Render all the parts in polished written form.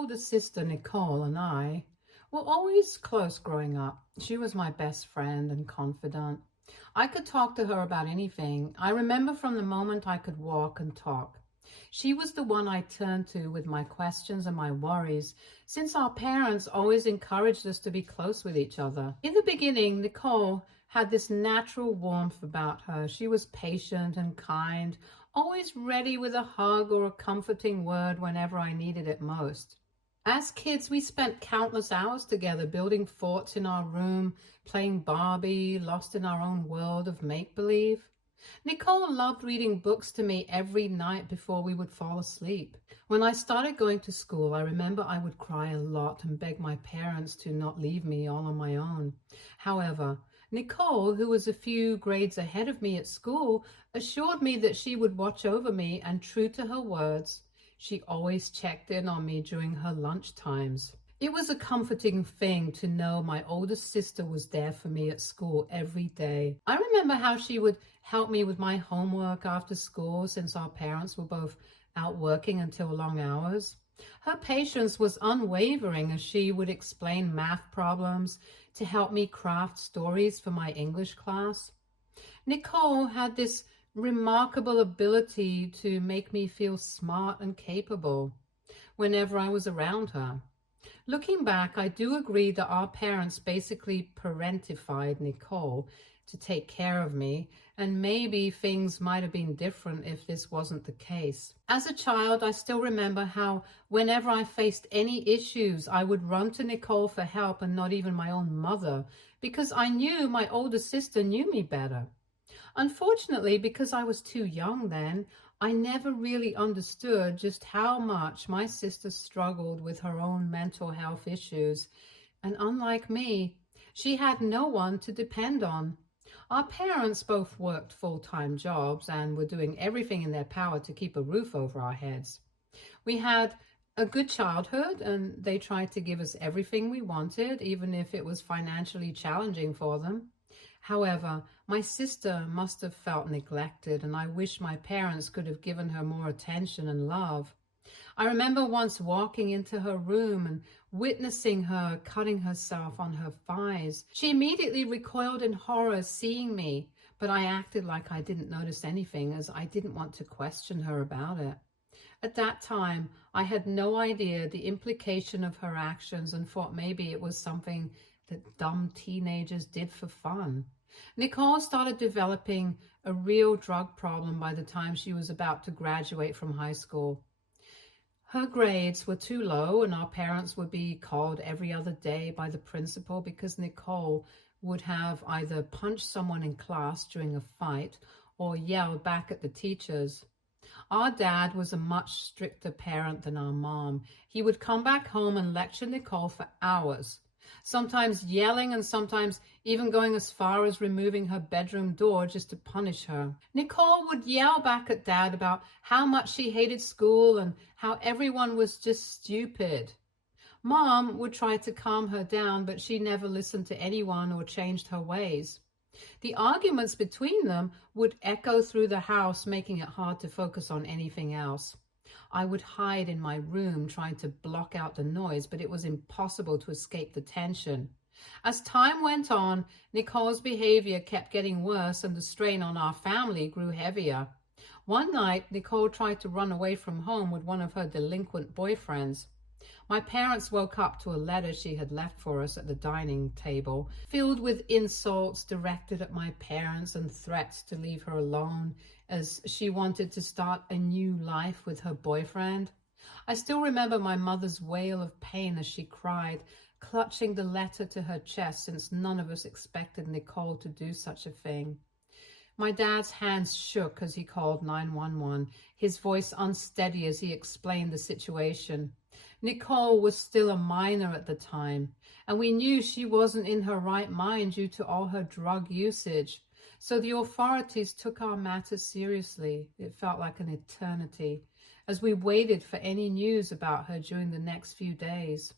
older sister, Nicole, and I were always close growing up. She was my best friend and confidant. I could talk to her about anything. I remember from the moment I could walk and talk. She was the one I turned to with my questions and my worries, since our parents always encouraged us to be close with each other. In the beginning, Nicole had this natural warmth about her. She was patient and kind, always ready with a hug or a comforting word whenever I needed it most. As kids, we spent countless hours together building forts in our room, playing Barbie, lost in our own world of make-believe. Nicole loved reading books to me every night before we would fall asleep. When I started going to school, I remember I would cry a lot and beg my parents to not leave me all on my own. However, Nicole, who was a few grades ahead of me at school, assured me that she would watch over me, and true to her words, she always checked in on me during her lunch times. It was a comforting thing to know my older sister was there for me at school every day. I remember how she would help me with my homework after school, since our parents were both out working until long hours. Her patience was unwavering as she would explain math problems to help me craft stories for my English class. Nicole had this remarkable ability to make me feel smart and capable whenever I was around her. Looking back, I do agree that our parents basically parentified Nicole to take care of me, and maybe things might have been different if this wasn't the case. As a child, I still remember how whenever I faced any issues, I would run to Nicole for help and not even my own mother, because I knew my older sister knew me better. Unfortunately, because I was too young then, I never really understood just how much my sister struggled with her own mental health issues. And unlike me, she had no one to depend on. Our parents both worked full-time jobs and were doing everything in their power to keep a roof over our heads. We had a good childhood, and they tried to give us everything we wanted, even if it was financially challenging for them. However, my sister must have felt neglected, and I wish my parents could have given her more attention and love. I remember once walking into her room and witnessing her cutting herself on her thighs. She immediately recoiled in horror seeing me, but I acted like I didn't notice anything, as I didn't want to question her about it. At that time, I had no idea the implication of her actions and thought maybe it was something that dumb teenagers did for fun. Nicole started developing a real drug problem by the time she was about to graduate from high school. Her grades were too low, and our parents would be called every other day by the principal because Nicole would have either punched someone in class during a fight or yelled back at the teachers. Our dad was a much stricter parent than our mom. He would come back home and lecture Nicole for hours, sometimes yelling and sometimes even going as far as removing her bedroom door just to punish her. Nicole would yell back at Dad about how much she hated school and how everyone was just stupid. Mom would try to calm her down, but she never listened to anyone or changed her ways. The arguments between them would echo through the house, making it hard to focus on anything else. I would hide in my room trying to block out the noise, but it was impossible to escape the tension. As time went on, Nicole's behavior kept getting worse and the strain on our family grew heavier. One night, Nicole tried to run away from home with one of her delinquent boyfriends. My parents woke up to a letter she had left for us at the dining table, filled with insults directed at my parents and threats to leave her alone, as she wanted to start a new life with her boyfriend. I still remember my mother's wail of pain as she cried, clutching the letter to her chest, since none of us expected Nicole to do such a thing. My dad's hands shook as he called 911, his voice unsteady as he explained the situation. Nicole was still a minor at the time, and we knew she wasn't in her right mind due to all her drug usage. So the authorities took our matter seriously. It felt like an eternity, as we waited for any news about her during the next few days.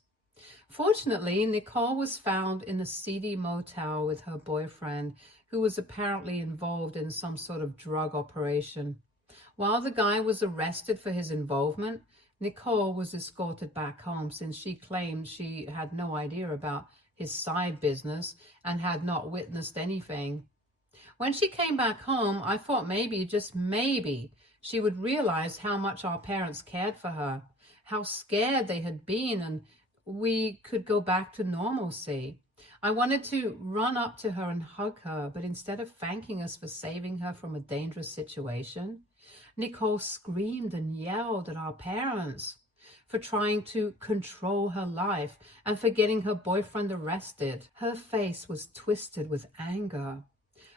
Fortunately, Nicole was found in a seedy motel with her boyfriend, who was apparently involved in some sort of drug operation. While the guy was arrested for his involvement, Nicole was escorted back home since she claimed she had no idea about his side business and had not witnessed anything. When she came back home, I thought maybe, just maybe, she would realize how much our parents cared for her, how scared they had been, and we could go back to normalcy. I wanted to run up to her and hug her, but instead of thanking us for saving her from a dangerous situation, Nicole screamed and yelled at our parents for trying to control her life and for getting her boyfriend arrested. Her face was twisted with anger,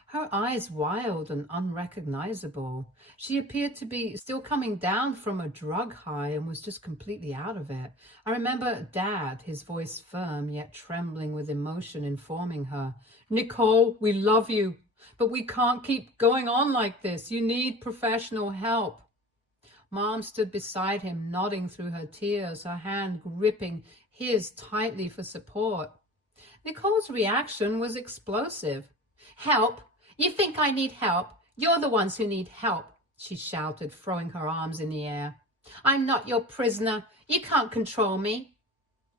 her eyes wild and unrecognizable. She appeared to be still coming down from a drug high and was just completely out of it. I remember Dad, his voice firm yet trembling with emotion, informing her, "Nicole, we love you, but we can't keep going on like this. You need professional help." Mom stood beside him, nodding through her tears, her hand gripping his tightly for support. Nicole's reaction was explosive. "Help? You think I need help? You're the ones who need help," she shouted, throwing her arms in the air. "I'm not your prisoner. You can't control me."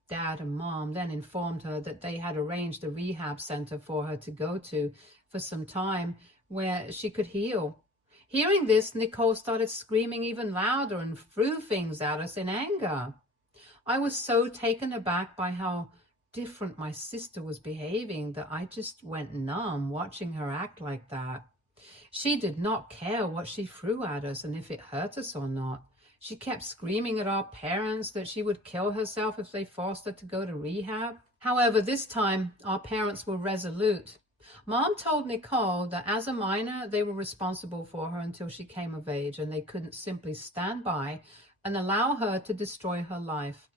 Dad and Mom then informed her that they had arranged a rehab center for her to go to for some time where she could heal. Hearing this, Nicole started screaming even louder and threw things at us in anger. I was so taken aback by how different my sister was behaving that I just went numb watching her act like that. She did not care what she threw at us and if it hurt us or not. She kept screaming at our parents that she would kill herself if they forced her to go to rehab. However, this time our parents were resolute. Mom told Nicole that as a minor, they were responsible for her until she came of age, and they couldn't simply stand by and allow her to destroy her life.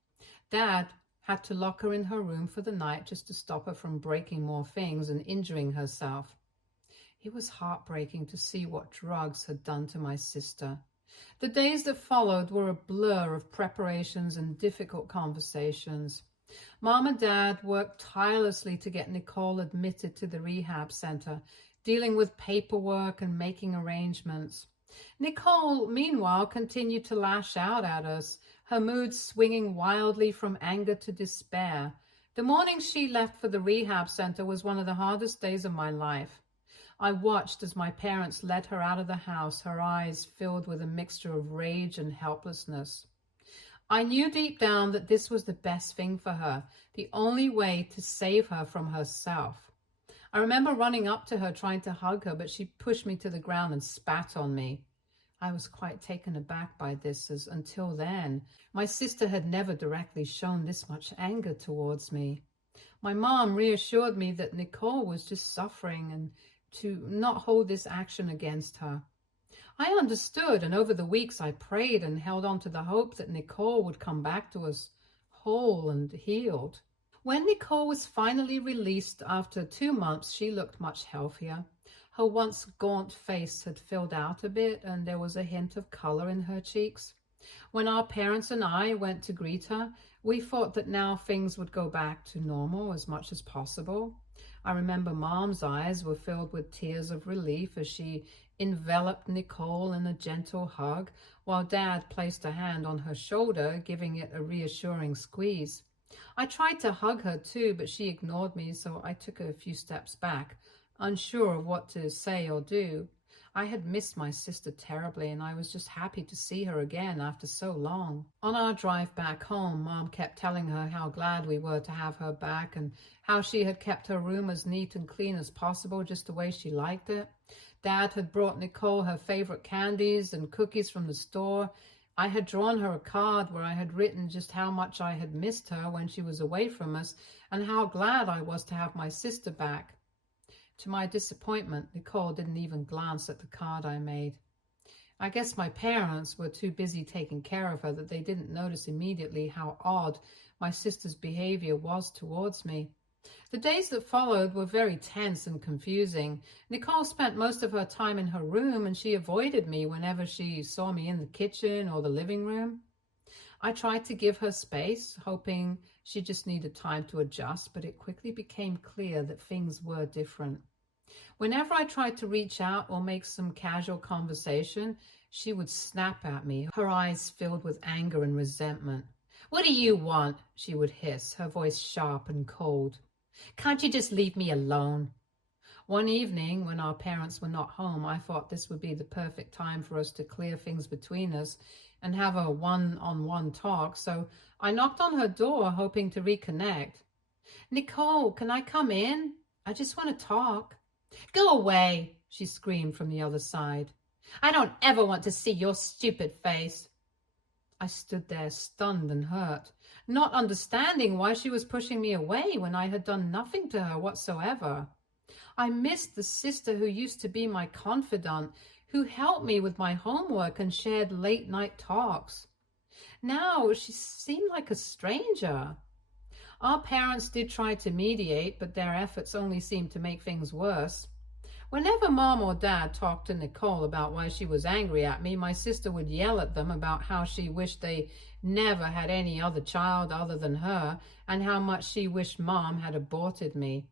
Dad had to lock her in her room for the night just to stop her from breaking more things and injuring herself. It was heartbreaking to see what drugs had done to my sister. The days that followed were a blur of preparations and difficult conversations. Mom and Dad worked tirelessly to get Nicole admitted to the rehab center, dealing with paperwork and making arrangements. Nicole, meanwhile, continued to lash out at us, her mood swinging wildly from anger to despair. The morning she left for the rehab center was one of the hardest days of my life. I watched as my parents led her out of the house, her eyes filled with a mixture of rage and helplessness. I knew deep down that this was the best thing for her, the only way to save her from herself. I remember running up to her, trying to hug her, but she pushed me to the ground and spat on me. I was quite taken aback by this, as until then, my sister had never directly shown this much anger towards me. My mom reassured me that Nicole was just suffering and to not hold this action against her. I understood, and over the weeks I prayed and held on to the hope that Nicole would come back to us whole and healed. When Nicole was finally released after 2 months, she looked much healthier. Her once gaunt face had filled out a bit, and there was a hint of color in her cheeks. When our parents and I went to greet her, we thought that now things would go back to normal as much as possible. I remember Mom's eyes were filled with tears of relief as she enveloped Nicole in a gentle hug, while Dad placed a hand on her shoulder, giving it a reassuring squeeze. I tried to hug her too, but she ignored me, so I took a few steps back, unsure of what to say or do. I had missed my sister terribly, and I was just happy to see her again after so long. On our drive back home, Mom kept telling her how glad we were to have her back and how she had kept her room as neat and clean as possible, just the way she liked it. Dad had brought Nicole her favorite candies and cookies from the store. I had drawn her a card where I had written just how much I had missed her when she was away from us and how glad I was to have my sister back. To my disappointment, Nicole didn't even glance at the card I made. I guess my parents were too busy taking care of her that they didn't notice immediately how odd my sister's behavior was towards me. The days that followed were very tense and confusing. Nicole spent most of her time in her room, and she avoided me whenever she saw me in the kitchen or the living room. I tried to give her space, hoping she just needed time to adjust, but it quickly became clear that things were different. Whenever I tried to reach out or make some casual conversation, She would snap at me, her eyes filled with anger and resentment. "What do you want?" she would hiss, her voice sharp and cold. "Can't you just leave me alone?" One evening, when our parents were not home, I thought this would be the perfect time for us to clear things between us and have a one-on-one talk, so I knocked on her door, hoping to reconnect. "Nicole, can I come in? I just want to talk." "Go away," she screamed from the other side. "I don't ever want to see your stupid face." I stood there stunned and hurt, not understanding why she was pushing me away when I had done nothing to her whatsoever. I missed the sister who used to be my confidant, who helped me with my homework and shared late-night talks. Now she seemed like a stranger. Our parents did try to mediate, but their efforts only seemed to make things worse. Whenever Mom or Dad talked to Nicole about why she was angry at me, my sister would yell at them about how she wished they never had any other child other than her, and how much she wished Mom had aborted me.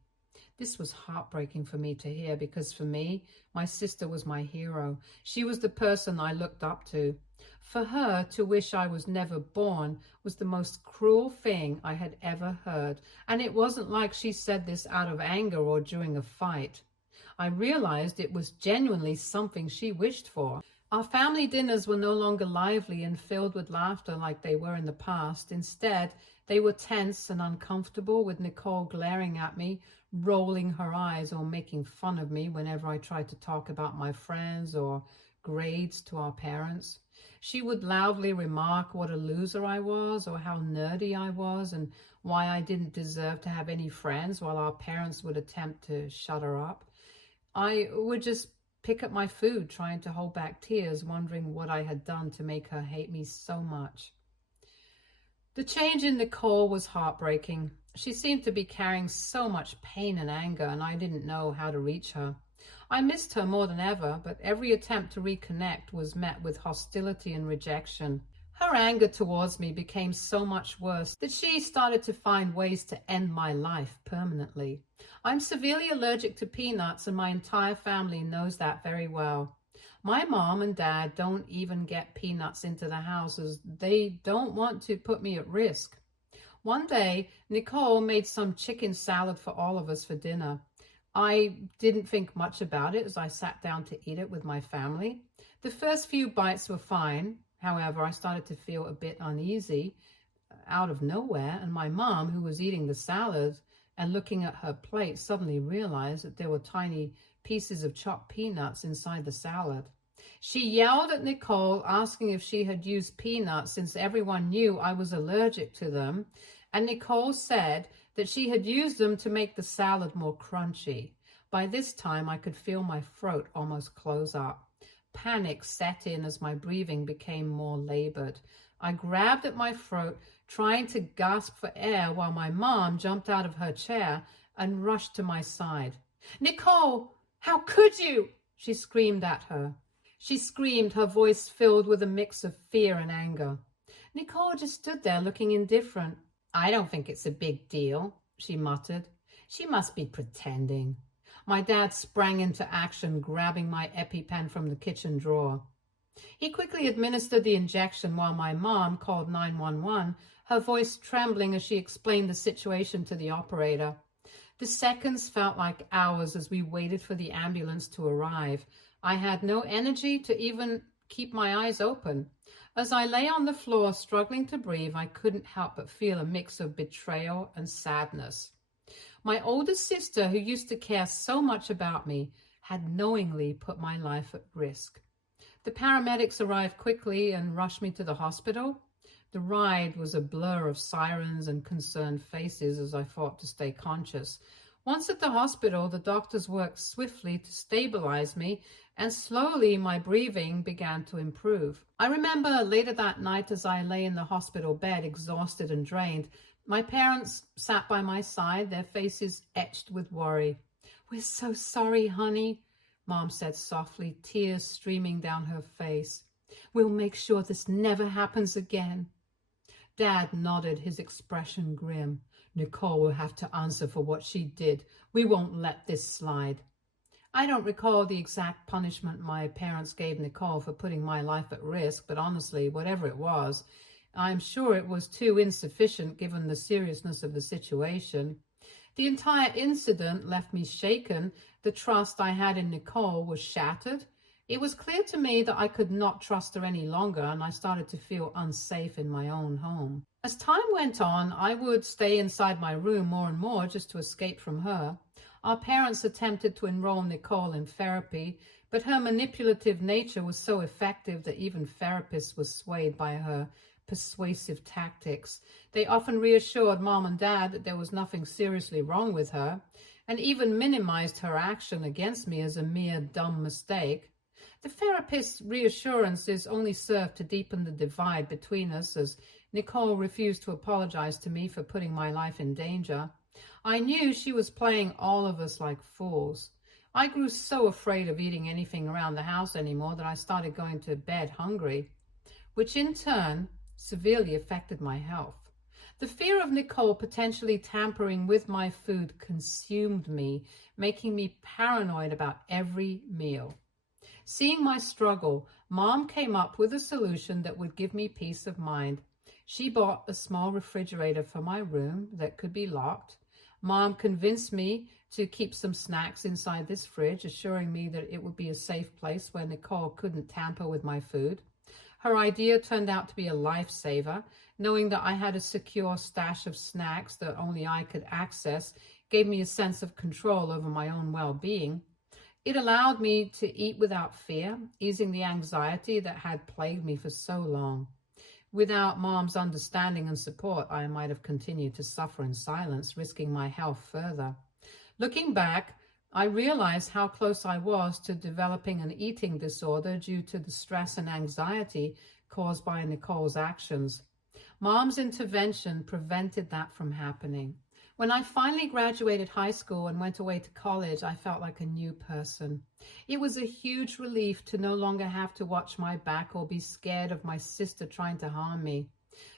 This was heartbreaking for me to hear, because for me, my sister was my hero. She was the person I looked up to. For her to wish I was never born was the most cruel thing I had ever heard, and it wasn't like she said this out of anger or during a fight. I realized it was genuinely something she wished for. Our family dinners were no longer lively and filled with laughter like they were in the past. Instead, they were tense and uncomfortable, with Nicole glaring at me, rolling her eyes, or making fun of me whenever I tried to talk about my friends or grades to our parents. She would loudly remark what a loser I was, or how nerdy I was, and why I didn't deserve to have any friends, while our parents would attempt to shut her up. I would just pick up my food, trying to hold back tears, wondering what I had done to make her hate me so much. The change in Nicole was heartbreaking. She seemed to be carrying so much pain and anger, and I didn't know how to reach her. I missed her more than ever, but every attempt to reconnect was met with hostility and rejection. Her anger towards me became so much worse that she started to find ways to end my life permanently. I'm severely allergic to peanuts, and my entire family knows that very well. My mom and dad don't even get peanuts into the house, as they don't want to put me at risk. One day, Nicole made some chicken salad for all of us for dinner. I didn't think much about it as I sat down to eat it with my family. The first few bites were fine. However, I started to feel a bit uneasy out of nowhere, and my mom, who was eating the salad and looking at her plate, suddenly realized that there were tiny pieces of chopped peanuts inside the salad. She yelled at Nicole, asking if she had used peanuts, since everyone knew I was allergic to them, and Nicole said that she had used them to make the salad more crunchy. By this time, I could feel my throat almost close up. Panic set in as my breathing became more labored. I grabbed at my throat, trying to gasp for air, while my mom jumped out of her chair and rushed to my side. "Nicole, how could you?" she screamed at her. She screamed, her voice filled with a mix of fear and anger. Nicole just stood there looking indifferent. "I don't think it's a big deal," she muttered. "She must be pretending." My dad sprang into action, grabbing my EpiPen from the kitchen drawer. He quickly administered the injection while my mom called 911, her voice trembling as she explained the situation to the operator. The seconds felt like hours as we waited for the ambulance to arrive. I had no energy to even keep my eyes open. As I lay on the floor struggling to breathe, I couldn't help but feel a mix of betrayal and sadness. My older sister, who used to care so much about me, had knowingly put my life at risk. The paramedics arrived quickly and rushed me to the hospital. The ride was a blur of sirens and concerned faces as I fought to stay conscious. Once at the hospital, the doctors worked swiftly to stabilize me, and slowly my breathing began to improve. I remember later that night, as I lay in the hospital bed, exhausted and drained, my parents sat by my side, their faces etched with worry. "We're so sorry, honey," Mom said softly, tears streaming down her face. "We'll make sure this never happens again." Dad nodded, his expression grim. "Nicole will have to answer for what she did. We won't let this slide." I don't recall the exact punishment my parents gave Nicole for putting my life at risk, but honestly, whatever it was, I'm sure it was too insufficient given the seriousness of the situation. The entire incident left me shaken. The trust I had in Nicole was shattered. It was clear to me that I could not trust her any longer, and I started to feel unsafe in my own home. As time went on, I would stay inside my room more and more just to escape from her. Our parents attempted to enroll Nicole in therapy, but her manipulative nature was so effective that even therapists were swayed by her persuasive tactics. They often reassured mom and dad that there was nothing seriously wrong with her, and even minimized her action against me as a mere dumb mistake. The therapist's reassurances only served to deepen the divide between us, as Nicole refused to apologize to me for putting my life in danger. I knew she was playing all of us like fools. I grew so afraid of eating anything around the house anymore that I started going to bed hungry, which in turn severely affected my health. The fear of Nicole potentially tampering with my food consumed me, making me paranoid about every meal. Seeing my struggle, Mom came up with a solution that would give me peace of mind. She bought a small refrigerator for my room that could be locked. Mom convinced me to keep some snacks inside this fridge, assuring me that it would be a safe place where Nicole couldn't tamper with my food. Her idea turned out to be a lifesaver. Knowing that I had a secure stash of snacks that only I could access gave me a sense of control over my own well-being. It allowed me to eat without fear, easing the anxiety that had plagued me for so long. Without Mom's understanding and support, I might have continued to suffer in silence, risking my health further. Looking back, I realized how close I was to developing an eating disorder due to the stress and anxiety caused by Nicole's actions. Mom's intervention prevented that from happening. When I finally graduated high school and went away to college, I felt like a new person. It was a huge relief to no longer have to watch my back or be scared of my sister trying to harm me.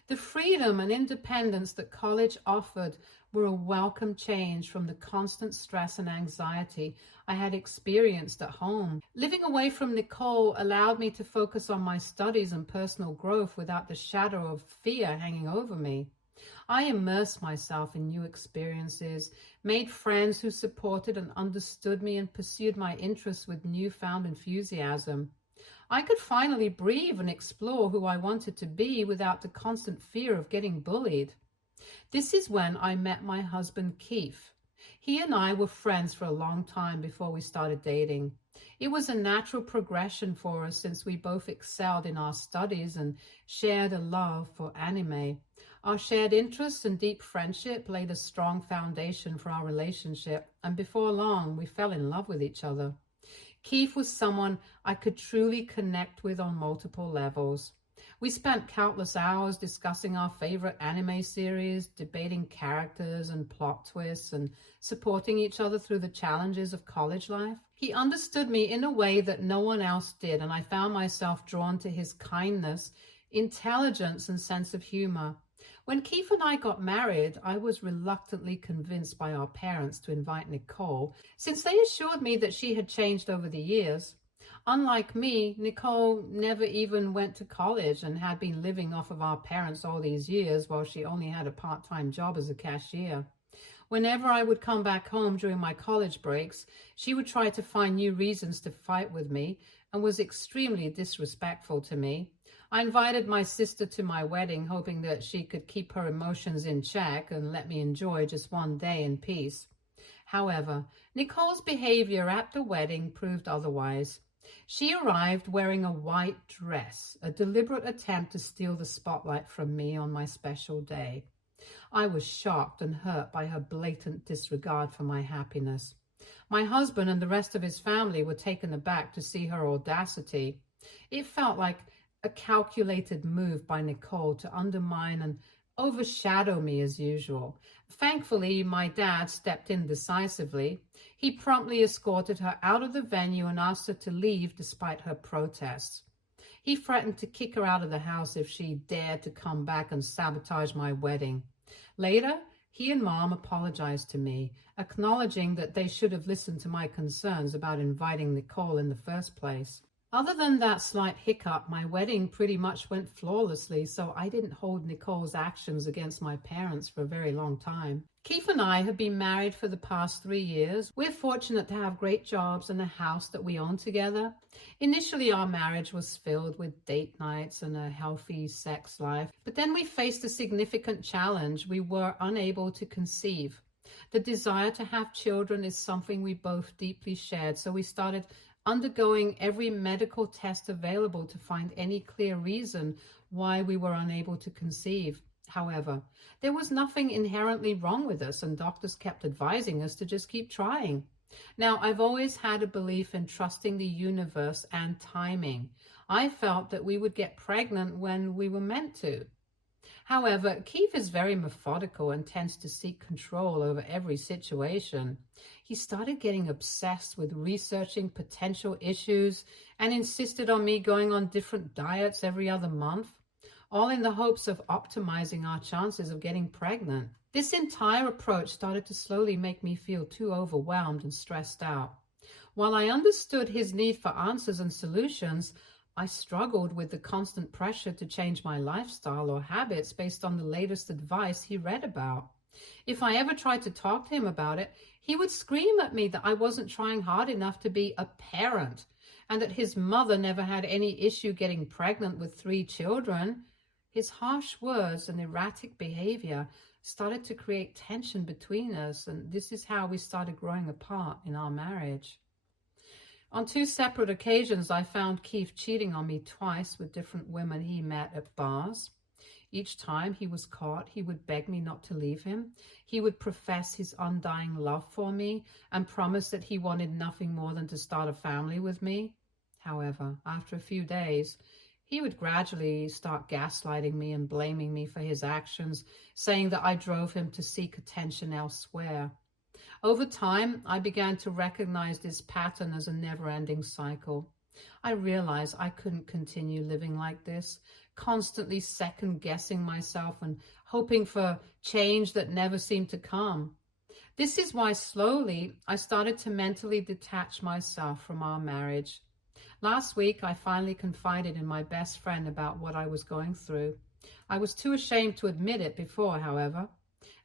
The freedom and independence that college offered were a welcome change from the constant stress and anxiety I had experienced at home. Living away from Nicole allowed me to focus on my studies and personal growth without the shadow of fear hanging over me. I immersed myself in new experiences, made friends who supported and understood me, and pursued my interests with newfound enthusiasm. I could finally breathe and explore who I wanted to be without the constant fear of getting bullied. This is when I met my husband, Keith. He and I were friends for a long time before we started dating. It was a natural progression for us since we both excelled in our studies and shared a love for anime. Our shared interests and deep friendship laid a strong foundation for our relationship, and before long, we fell in love with each other. Keith was someone I could truly connect with on multiple levels. We spent countless hours discussing our favorite anime series, debating characters and plot twists, and supporting each other through the challenges of college life. He understood me in a way that no one else did, and I found myself drawn to his kindness, intelligence, and sense of humor. When Keith and I got married, I was reluctantly convinced by our parents to invite Nicole, since they assured me that she had changed over the years. Unlike me, Nicole never even went to college and had been living off of our parents all these years while she only had a part-time job as a cashier. Whenever I would come back home during my college breaks, she would try to find new reasons to fight with me and was extremely disrespectful to me. I invited my sister to my wedding, hoping that she could keep her emotions in check and let me enjoy just one day in peace. However, Nicole's behavior at the wedding proved otherwise. She arrived wearing a white dress, a deliberate attempt to steal the spotlight from me on my special day. I was shocked and hurt by her blatant disregard for my happiness. My husband and the rest of his family were taken aback to see her audacity. It felt like a calculated move by Nicole to undermine and overshadow me as usual. Thankfully, my dad stepped in decisively. He promptly escorted her out of the venue and asked her to leave despite her protests. He threatened to kick her out of the house if she dared to come back and sabotage my wedding. Later, He and Mom apologized to me, acknowledging that they should have listened to my concerns about inviting Nicole in the first place. Other than that slight hiccup, my wedding pretty much went flawlessly, so I didn't hold Nicole's actions against my parents for a very long time. Keith and I have been married for the past 3 years. We're fortunate to have great jobs and a house that we own together. Initially, our marriage was filled with date nights and a healthy sex life, but then we faced a significant challenge. We were unable to conceive. The desire to have children is something we both deeply shared, so we started undergoing every medical test available to find any clear reason why we were unable to conceive. However, there was nothing inherently wrong with us, and doctors kept advising us to just keep trying. Now, I've always had a belief in trusting the universe and timing. I felt that we would get pregnant when we were meant to. However, Keith is very methodical and tends to seek control over every situation. He started getting obsessed with researching potential issues and insisted on me going on different diets every other month, all in the hopes of optimizing our chances of getting pregnant. This entire approach started to slowly make me feel too overwhelmed and stressed out. While I understood his need for answers and solutions, I struggled with the constant pressure to change my lifestyle or habits based on the latest advice he read about. If I ever tried to talk to him about it, he would scream at me that I wasn't trying hard enough to be a parent and that his mother never had any issue getting pregnant with 3 children. His harsh words and erratic behavior started to create tension between us, and this is how we started growing apart in our marriage. On 2 separate occasions, I found Keith cheating on me twice with different women he met at bars. Each time he was caught, he would beg me not to leave him. He would profess his undying love for me and promise that he wanted nothing more than to start a family with me. However, after a few days, he would gradually start gaslighting me and blaming me for his actions, saying that I drove him to seek attention elsewhere. Over time, I began to recognize this pattern as a never-ending cycle. I realized I couldn't continue living like this, constantly second-guessing myself and hoping for change that never seemed to come. This is why slowly I started to mentally detach myself from our marriage. Last week, I finally confided in my best friend about what I was going through. I was too ashamed to admit it before, however,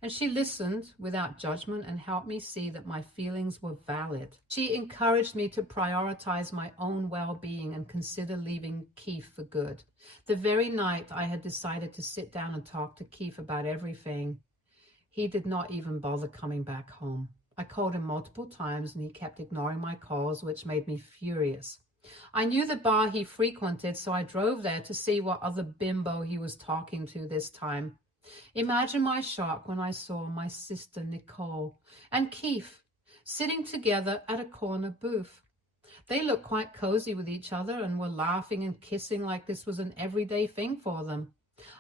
and she listened without judgment and helped me see that my feelings were valid. She encouraged me to prioritize my own well-being and consider leaving Keith for good. The very night I had decided to sit down and talk to Keith about everything, he did not even bother coming back home. I called him multiple times and he kept ignoring my calls, which made me furious. I knew the bar he frequented, so I drove there to see what other bimbo he was talking to this time. Imagine my shock when I saw my sister Nicole and Keith sitting together at a corner booth. They looked quite cozy with each other and were laughing and kissing like this was an everyday thing for them.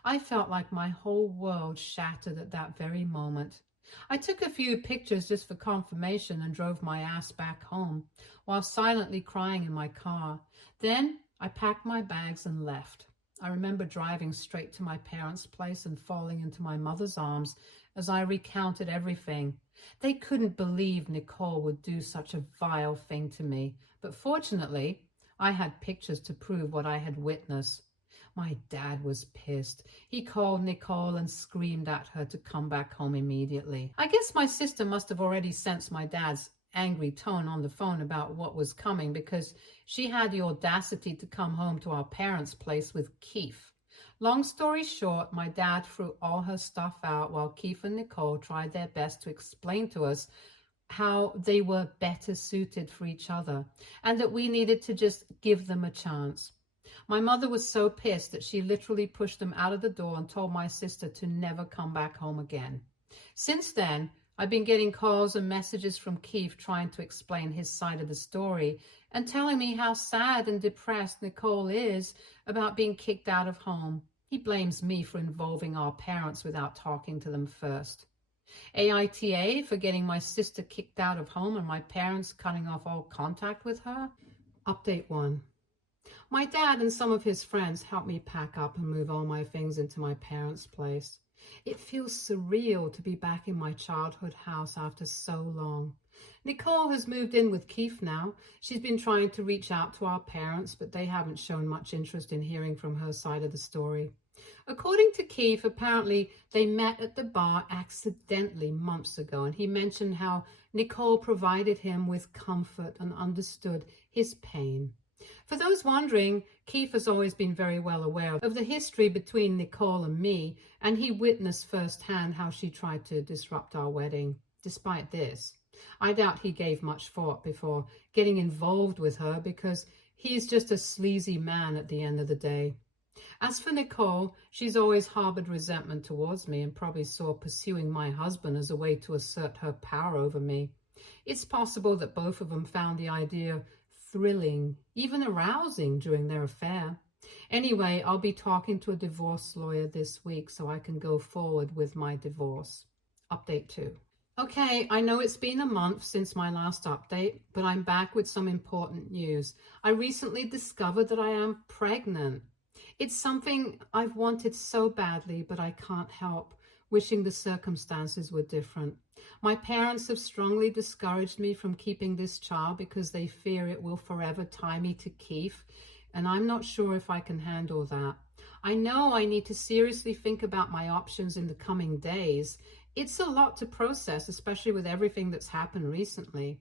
I felt like my whole world shattered at that very moment. I took a few pictures just for confirmation and drove my ass back home while silently crying in my car. Then I packed my bags and left. I remember driving straight to my parents' place and falling into my mother's arms as I recounted everything. They couldn't believe Nicole would do such a vile thing to me, but fortunately, I had pictures to prove what I had witnessed. My dad was pissed. He called Nicole and screamed at her to come back home immediately. I guess my sister must have already sensed my dad's angry tone on the phone about what was coming, because she had the audacity to come home to our parents' place with Keith. Long story short, my dad threw all her stuff out while Keith and Nicole tried their best to explain to us how they were better suited for each other and that we needed to just give them a chance. My mother was so pissed that she literally pushed them out of the door and told my sister to never come back home again. Since then, I've been getting calls and messages from Keith trying to explain his side of the story and telling me how sad and depressed Nicole is about being kicked out of home. He blames me for involving our parents without talking to them first. AITA for getting my sister kicked out of home and my parents cutting off all contact with her. Update 1. My dad and some of his friends helped me pack up and move all my things into my parents' place. It feels surreal to be back in my childhood house after so long. Nicole has moved in with Keith now. She's been trying to reach out to our parents, but they haven't shown much interest in hearing from her side of the story. According to Keith, apparently they met at the bar accidentally months ago, and he mentioned how Nicole provided him with comfort and understood his pain. For those wondering, Keith has always been very well aware of the history between Nicole and me, and he witnessed firsthand how she tried to disrupt our wedding. Despite this, I doubt he gave much thought before getting involved with her, because he's just a sleazy man at the end of the day. As for Nicole, she's always harbored resentment towards me and probably saw pursuing my husband as a way to assert her power over me. It's possible that both of them found the idea thrilling, even arousing during their affair. Anyway, I'll be talking to a divorce lawyer this week so I can go forward with my divorce. Update 2. Okay, I know it's been a month since my last update, but I'm back with some important news. I recently discovered that I am pregnant. It's something I've wanted so badly, but I can't help wishing the circumstances were different. My parents have strongly discouraged me from keeping this child because they fear it will forever tie me to Keith, and I'm not sure if I can handle that. I know I need to seriously think about my options in the coming days. It's a lot to process, especially with everything that's happened recently.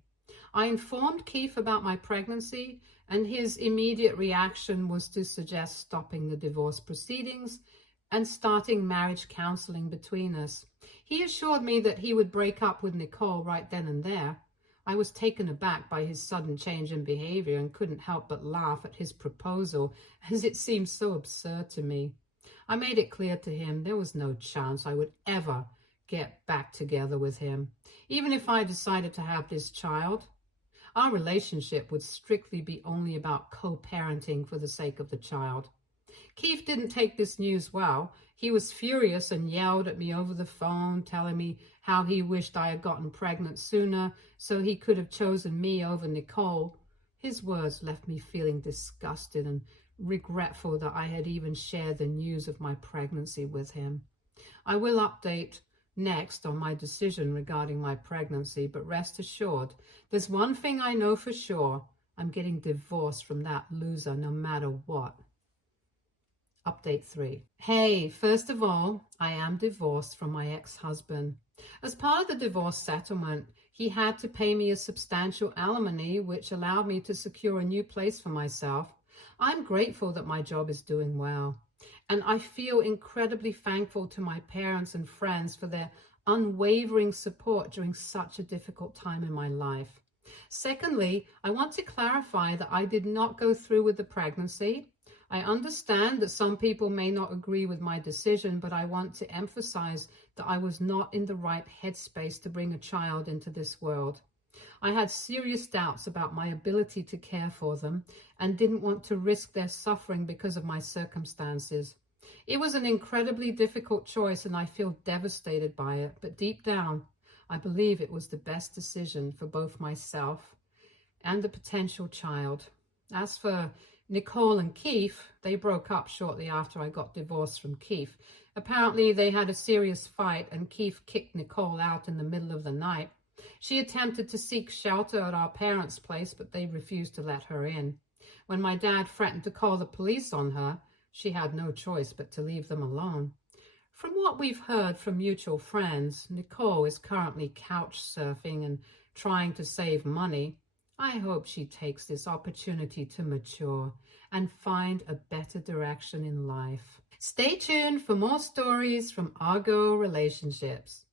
I informed Keith about my pregnancy, and his immediate reaction was to suggest stopping the divorce proceedings and starting marriage counseling between us. He assured me that he would break up with Nicole right then and there. I was taken aback by his sudden change in behavior and couldn't help but laugh at his proposal, as it seemed so absurd to me. I made it clear to him there was no chance I would ever get back together with him. Even if I decided to have this child, our relationship would strictly be only about co-parenting for the sake of the child. Keith didn't take this news well. He was furious and yelled at me over the phone, telling me how he wished I had gotten pregnant sooner so he could have chosen me over Nicole. His words left me feeling disgusted and regretful that I had even shared the news of my pregnancy with him. I will update next on my decision regarding my pregnancy, but rest assured, there's one thing I know for sure: I'm getting divorced from that loser no matter what. Update 3. Hey, first of all, I am divorced from my ex-husband. As part of the divorce settlement, he had to pay me a substantial alimony, which allowed me to secure a new place for myself. I'm grateful that my job is doing well, and I feel incredibly thankful to my parents and friends for their unwavering support during such a difficult time in my life. Secondly, I want to clarify that I did not go through with the pregnancy. I understand that some people may not agree with my decision, but I want to emphasize that I was not in the right headspace to bring a child into this world. I had serious doubts about my ability to care for them and didn't want to risk their suffering because of my circumstances. It was an incredibly difficult choice, and I feel devastated by it, but deep down, I believe it was the best decision for both myself and the potential child. As for Nicole and Keith, they broke up shortly after I got divorced from Keith. Apparently, they had a serious fight, and Keith kicked Nicole out in the middle of the night. She attempted to seek shelter at our parents' place, but they refused to let her in. When my dad threatened to call the police on her, she had no choice but to leave them alone. From what we've heard from mutual friends, Nicole is currently couch surfing and trying to save money. I hope she takes this opportunity to mature and find a better direction in life. Stay tuned for more stories from Argo Relationships.